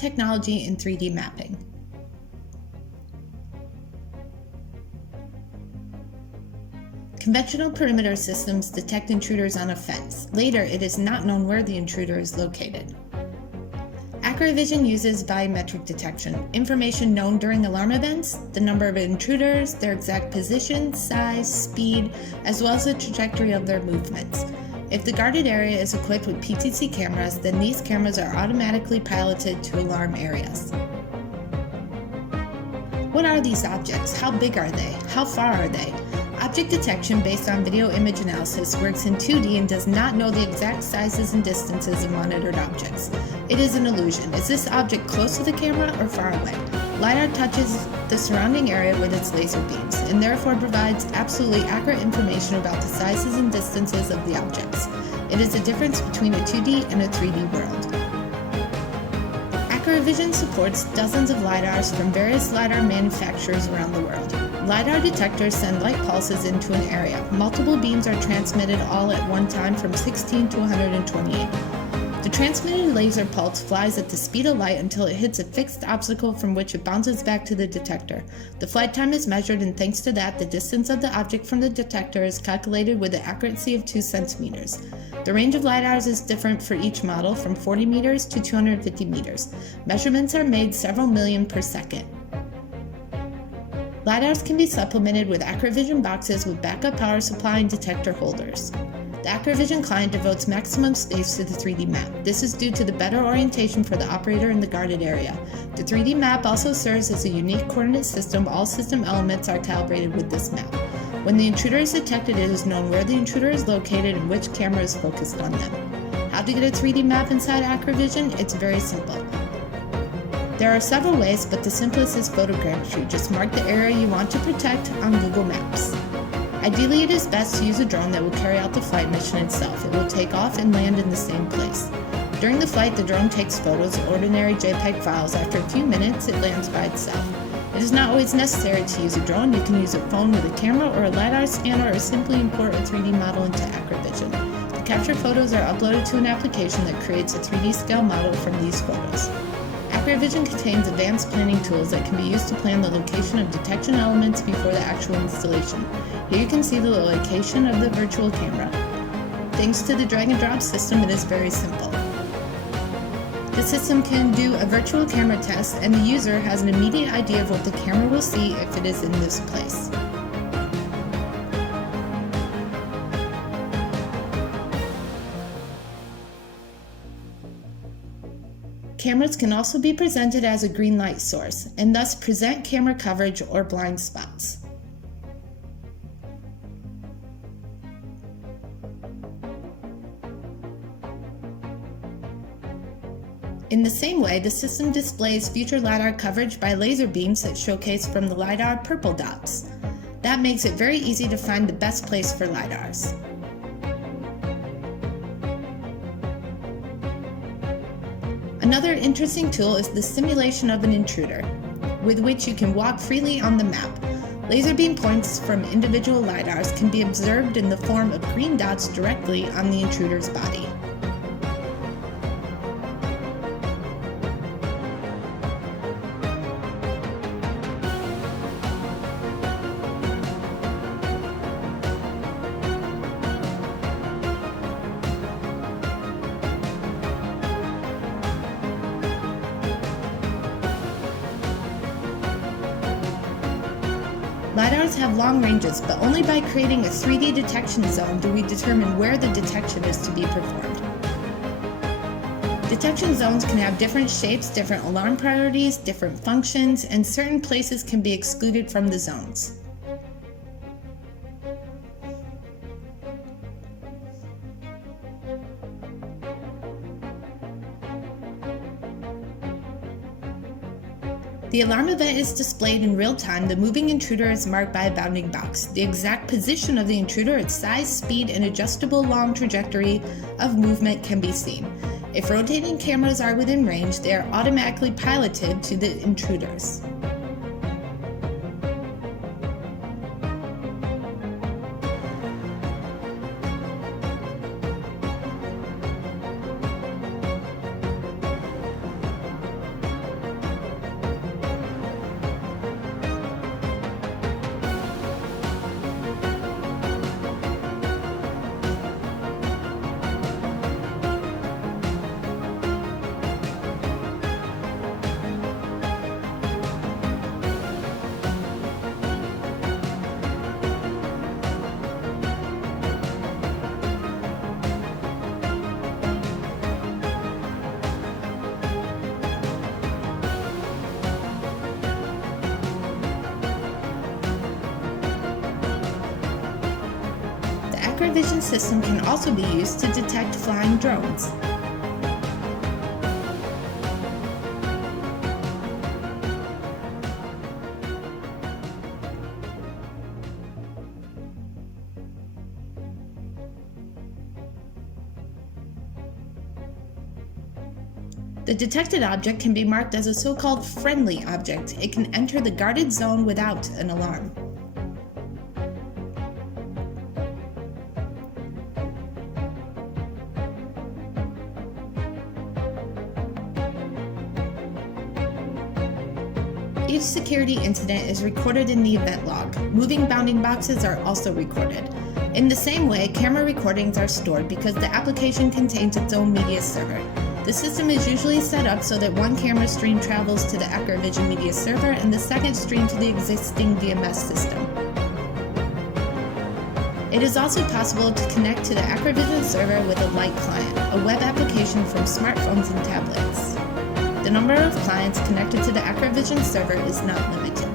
technology in 3D mapping. Conventional perimeter systems detect intruders on a fence. Later, it is not known where the intruder is located. Accur8Vision uses volumetric detection, information known during alarm events, the number of intruders, their exact position, size, speed, as well as the trajectory of their movements. If the guarded area is equipped with PTC cameras, then these cameras are automatically piloted to alarm areas. What are these objects? How big are they? How far are they? Object detection based on video image analysis works in 2D and does not know the exact sizes and distances of monitored objects. It is an illusion. Is this object close to the camera or far away? Lidar touches the surrounding area with its laser beams and therefore provides absolutely accurate information about the sizes and distances of the objects. It is the difference between a 2D and a 3D world. Accur8Vision supports dozens of LiDARs from various LiDAR manufacturers around the world. LiDAR detectors send light pulses into an area. Multiple beams are transmitted all at one time from 16 to 128. The transmitted laser pulse flies at the speed of light until it hits a fixed obstacle from which it bounces back to the detector. The flight time is measured, and thanks to that, the distance of the object from the detector is calculated with an accuracy of 2 centimeters. The range of LiDARs is different for each model, from 40 meters to 250 meters. Measurements are made several million per second. LiDARs can be supplemented with Accur8Vision boxes with backup power supply and detector holders. The Accur8Vision client devotes maximum space to the 3D map. This is due to the better orientation for the operator in the guarded area. The 3D map also serves as a unique coordinate system. All system elements are calibrated with this map. When the intruder is detected, it is known where the intruder is located and which camera is focused on them. How to get a 3D map inside Accur8Vision? It's very simple. There are several ways, but the simplest is photogrammetry. Just mark the area you want to protect on Google Maps. Ideally, it is best to use a drone that will carry out the flight mission itself. It will take off and land in the same place. During the flight, the drone takes photos, ordinary JPEG files. After a few minutes, it lands by itself. It is not always necessary to use a drone. You can use a phone with a camera or a LiDAR scanner, or simply import a 3D model into Accur8Vision. The captured photos are uploaded to an application that creates a 3D scale model from these photos. Accur8Vision contains advanced planning tools that can be used to plan the location of detection elements before the actual installation. Here you can see the location of the virtual camera. Thanks to the drag and drop system, it is very simple. The system can do a virtual camera test, and the user has an immediate idea of what the camera will see if it is in this place. Cameras can also be presented as a green light source, and thus present camera coverage or blind spots. In the same way, the system displays future LiDAR coverage by laser beams that showcase from the LiDAR purple dots. That makes it very easy to find the best place for LiDARs. Another interesting tool is the simulation of an intruder, with which you can walk freely on the map. Laser beam points from individual LiDARs can be observed in the form of green dots directly on the intruder's body. LiDARs have long ranges, but only by creating a 3D detection zone do we determine where the detection is to be performed. Detection zones can have different shapes, different alarm priorities, different functions, and certain places can be excluded from the zones. The alarm event is displayed in real time. The moving intruder is marked by a bounding box. The exact position of the intruder, its size, speed, and adjustable long trajectory of movement can be seen. If rotating cameras are within range, they are automatically piloted to the intruders. Accur8Vision system can also be used to detect flying drones. The detected object can be marked as a so-called friendly object. It can enter the guarded zone without an alarm. Each security incident is recorded in the event log. Moving bounding boxes are also recorded. In the same way, camera recordings are stored because the application contains its own media server. The system is usually set up so that one camera stream travels to the Accur8Vision media server and the second stream to the existing DMS system. It is also possible to connect to the Accur8Vision server with a light client, a web application from smartphones and tablets. The number of clients connected to the Accur8Vision server is not limited.